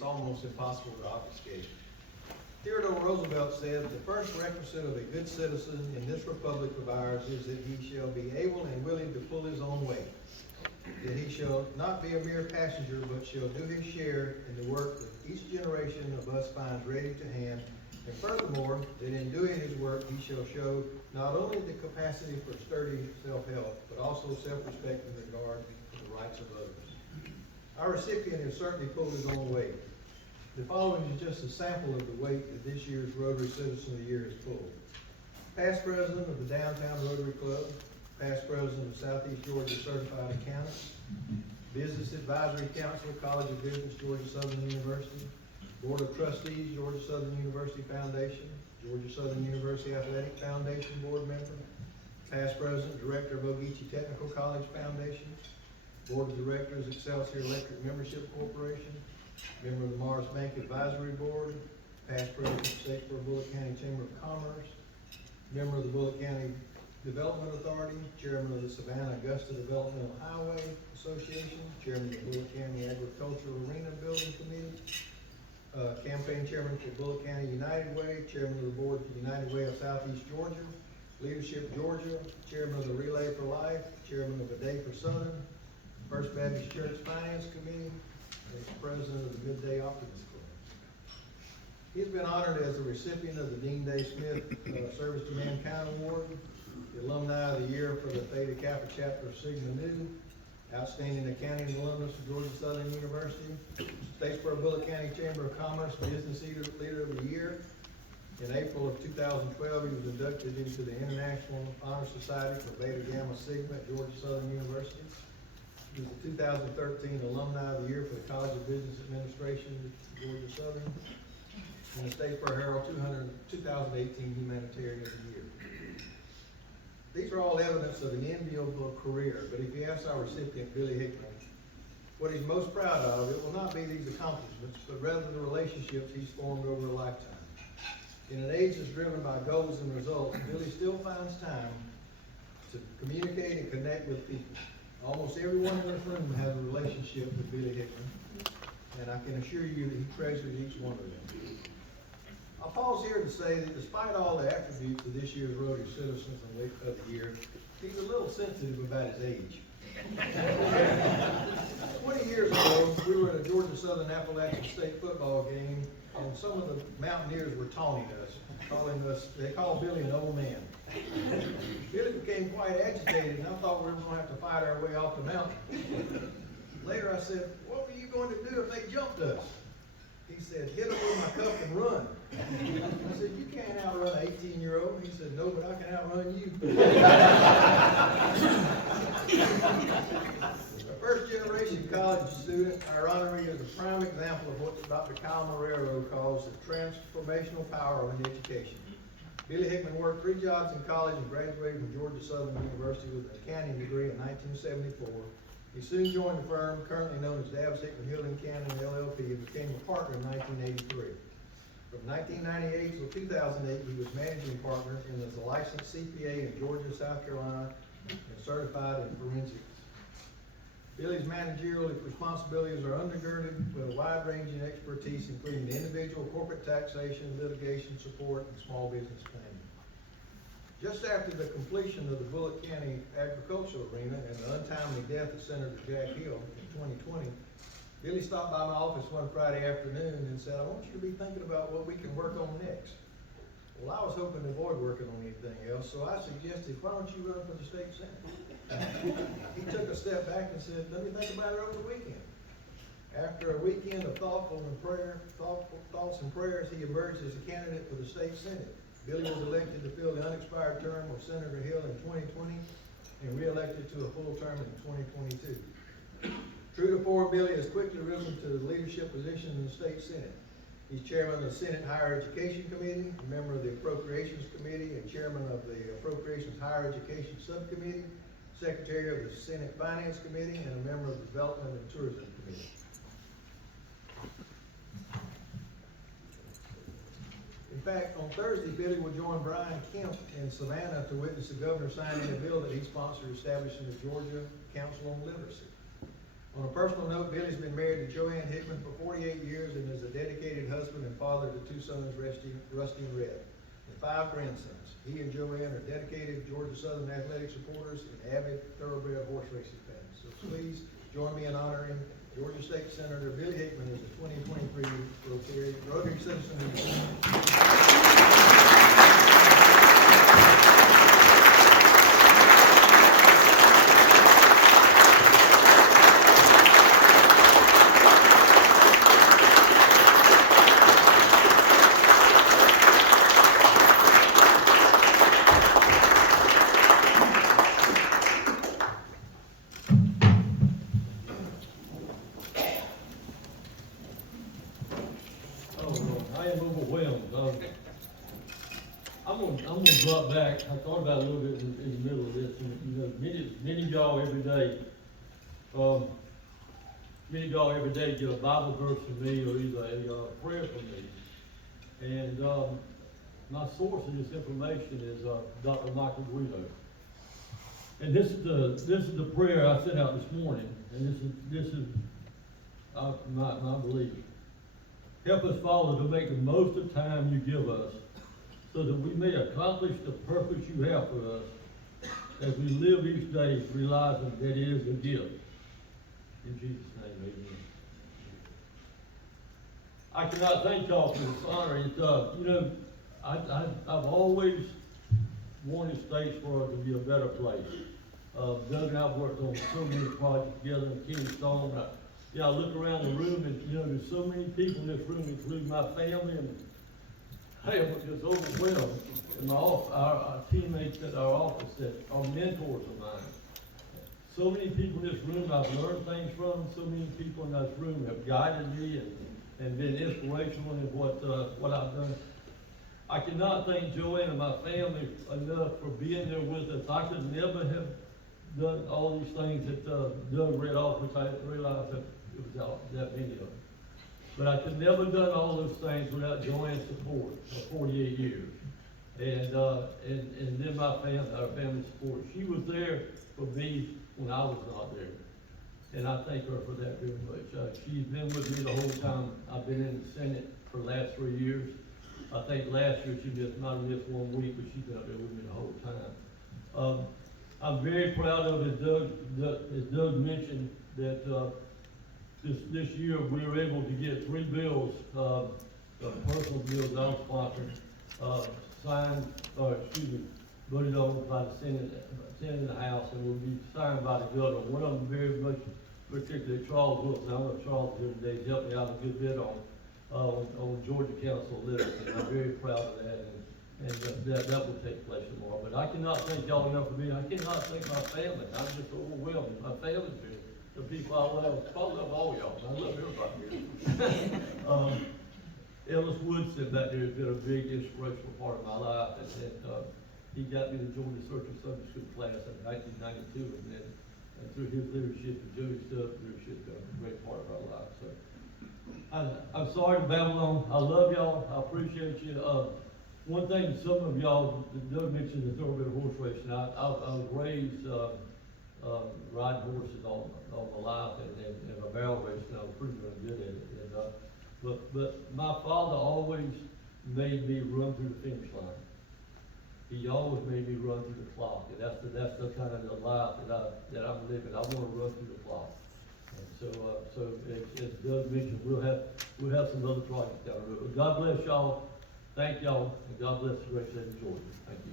It's almost impossible to obfuscate. Theodore Roosevelt said, "The first requisite of a good citizen in this republic of ours is that he shall be able and willing to pull his own weight. That he shall not be a mere passenger, but shall do his share in the work that each generation of us finds ready to hand. And furthermore, that in doing his work, he shall show not only the capacity for sturdy self-help, but also self-respect in regard to the rights of others." Our recipient has certainly pulled his own weight. The following is just a sample of the weight that this year's Rotary Citizen of the Year has pulled. Past president of the Downtown Rotary Club, past president of Southeast Georgia Certified Accountants, Business Advisory Council, College of Business, Georgia Southern University, Board of Trustees, Georgia Southern University Foundation, Georgia Southern University Athletic Foundation Board member, past president, director of Ogeechee Technical College Foundation, Board of Directors, Excelsior Electric Membership Corporation, member of the Mars Bank Advisory Board, past president of Statesboro Bullitt County Chamber of Commerce, member of the Bullitt County Development Authority, chairman of the Savannah Augusta Developmental Highway Association, chairman of the Bullitt County Agricultural Arena Building Committee, campaign chairman for Bullitt County United Way, chairman of the board for United Way of Southeast Georgia, Leadership Georgia, chairman of the Relay for Life, chairman of A Day for Southern, First Baptist Church Finance Committee, and president of the Midday Optimist Club. He's been honored as the recipient of the Dean Day Smith Service to Mankind Award, the Alumni of the Year for the Theta Kappa Chapter of Sigma Nu, Outstanding Accounting Alumnus of Georgia Southern University, Statesboro Bullitt County Chamber of Commerce Business Leader of the Year. In April of 2012, he was inducted into the International Honor Society for Beta Gamma Sigma at Georgia Southern University. He was the 2013 Alumni of the Year for the College of Business Administration at Georgia Southern, and the Statesboro Herald 2018 Humanitarian of the Year. These are all evidence of an enviable career, but if you ask our recipient, Billy Hickman, what he's most proud of, it will not be these accomplishments, but rather the relationships he's formed over a lifetime. In an age that's driven by goals and results, Billy still finds time to communicate and connect with people. Almost everyone in this room has a relationship with Billy Hickman, and I can assure you that he treasures each one of them. I'll pause here to say that despite all the attributes of this year's Rotary Citizen of the Year, he's a little sensitive about his age. 20 years ago, we were at a Georgia Southern Appalachian State football game, and some of the Mountaineers were taunting us, they called Billy an old man. Billy became quite agitated, and I thought we were going to have to fight our way off the mountain. Later I said, "What were you going to do if they jumped us?" He said, "Hit them with my cup and run." I said, "You can't outrun an 18-year-old. He said, "No, but I can outrun you." A first-generation college student, our honoree is a prime example of what Dr. Kyle Marrero calls the transformational power of an education. Billy Hickman worked 3 jobs in college and graduated from Georgia Southern University with an accounting degree in 1974. He soon joined the firm, currently known as Dabbs Hickman Hill & Cannon LLP, and became a partner in 1983. From 1998 to 2008, he was managing partner and was a licensed CPA in Georgia, South Carolina, and certified in forensics. Billy's managerial responsibilities are undergirded with a wide-ranging expertise, including individual corporate taxation, litigation support, and small business planning. Just after the completion of the Bullitt County Agricultural Arena and the untimely death of Senator Jack Hill in 2020, Billy stopped by my office one Friday afternoon and said, "I want you to be thinking about what we can work on next." Well, I was hoping to avoid working on anything else, so I suggested, "Why don't you run for the state senate?" He took a step back and said, "Let me think about it over the weekend." After a weekend of thoughtful thoughts and prayers, he emerged as a candidate for the state senate. Billy was elected to fill the unexpired term of Senator Hill in 2020 and re-elected to a full term in 2022. True to form, Billy has quickly risen to the leadership position in the state senate. He's chairman of the Senate Higher Education Committee, a member of the Appropriations Committee, and chairman of the Appropriations Higher Education Subcommittee, secretary of the Senate Finance Committee, and a member of the Development and Tourism Committee. In fact, on Thursday, Billy will join Brian Kemp in Savannah to witness the governor signing a bill that he sponsored establishing the Georgia Council on Literacy. On a personal note, Billy's been married to Joanne Hickman for 48 years and is a dedicated husband and father to 2 sons, Rusty and Red, and 5 grandsons. He and Joanne are dedicated Georgia Southern athletic supporters and avid thoroughbred horse racing fans. So please join me in honoring Georgia State Senator Billy Hickman as the 2023 Rotary Citizen of the Year. I'm gonna drop back. I thought about it a little bit in the middle of this, and you know, many of y'all every day get a Bible verse from me or either a prayer from me. And my source of this information is Dr. Michael Guido. And this is the prayer I sent out this morning, and this is my belief. Help us, Father, to make the most of time you give us, so that we may accomplish the purpose you have for us as we live each day realizing that it is a gift. In Jesus' name, amen. I cannot thank y'all for this honor. You know, I've always wanted Statesboro to be a better place. Doug and I have worked on so many projects together in Keystone. I look around the room and, you know, there's so many people in this room, including my family, and I am just overwhelmed. And our teammates at our office that are mentors of mine. So many people in this room I've learned things from. So many people in this room have guided me and been inspirational in what I've done. I cannot thank Joanne and my family enough for being there with us. I could never have done all these things that Doug read off, which I didn't realize that it was that many of them. But I could never have done all those things without Joanne's support for 48 years. And then our family support. She was there for me when I was not there. And I thank her for that very much. She's been with me the whole time I've been in the Senate for the last 3 might have missed 1 week, but she's been up there with me the whole time. I'm very proud of it, as Doug mentioned, that this year we were able to get 3 bills, personal bills I was sponsored, voted on by the Senate and the House, and will be signed by the governor. One of them very much, particularly Charles Wilson. I know Charles here today, he's helped me out a good bit on Georgia Council Literacy, and I'm very proud of that, and that will take place tomorrow. But I cannot thank y'all enough for me. I cannot thank my family. I'm just overwhelmed. My family's here. The people I love all y'all. I love everybody here. Ellis Woodson back there has been a big inspirational part of my life, and he got me to join the Search and Sunday School class in 1992, and through his leadership and Joey's leadership, has been a great part of our life. So I'm sorry to babble on. I love y'all. I appreciate you. One thing, some of y'all, Doug mentioned the thoroughbred horse racing. I was raised riding horses all my life, and my barrel racing. I was pretty good at it. But my father always made me run through the finish line. He always made me run through the clock, and that's the kind of the life that I'm living. I want to run through the clock. And so as Doug mentioned, we'll have some other projects down the road. God bless y'all. Thank y'all, and God bless the great state of Georgia. Thank you.